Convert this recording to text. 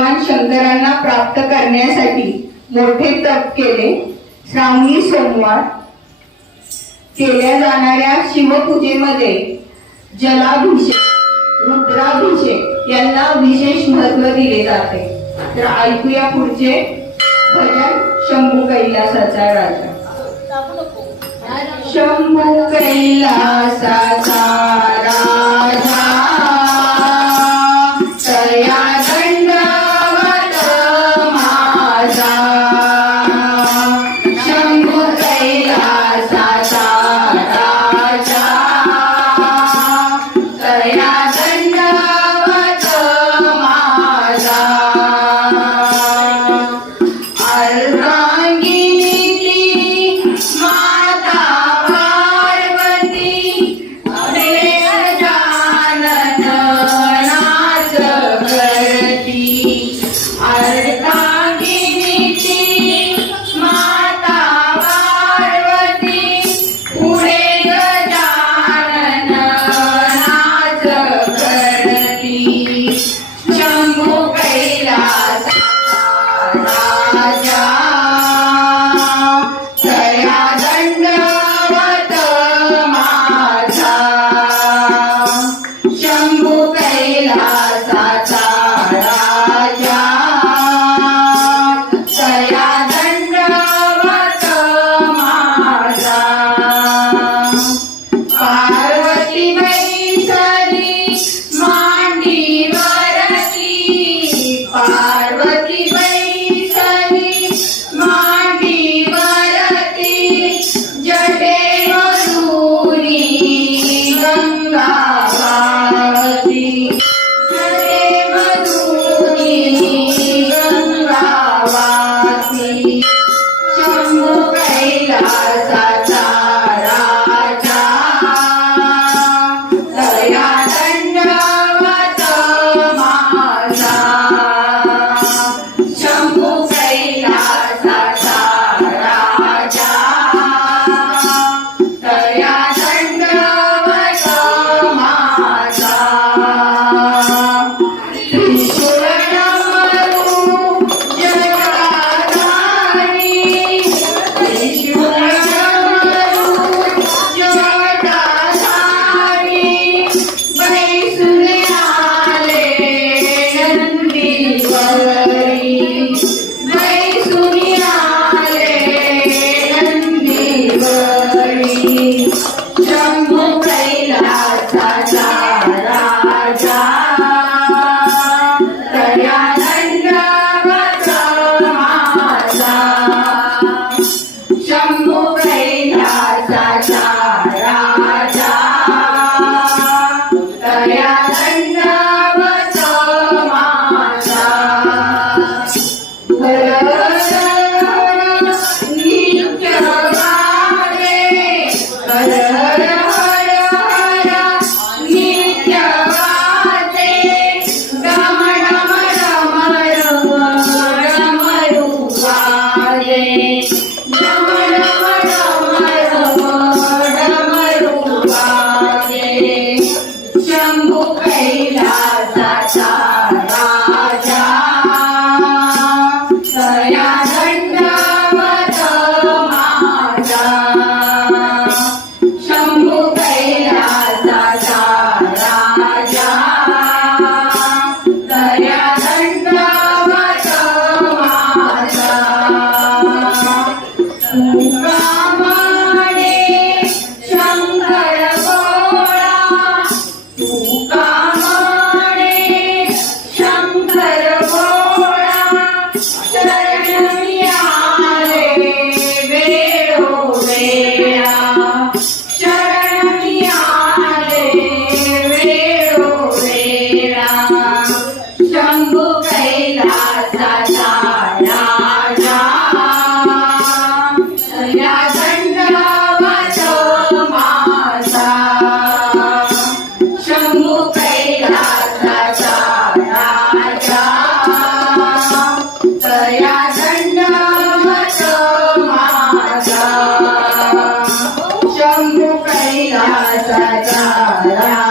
भगवान शंकरांना प्राप्त करण्यासाठी मोठे तप केले. श्रावणी सोमवार केल्या जाणाऱ्या शिवपूजेमध्ये जलाभिषेक रुद्राभिषेक यांना विशेष महत्त्व दिले जाते. तर ऐकूया पुढचे भजन शंभू कैलासाचा राजा. Shambhu कैलासाचा Father. Jungle Kaila. Padre. 明白咋的呀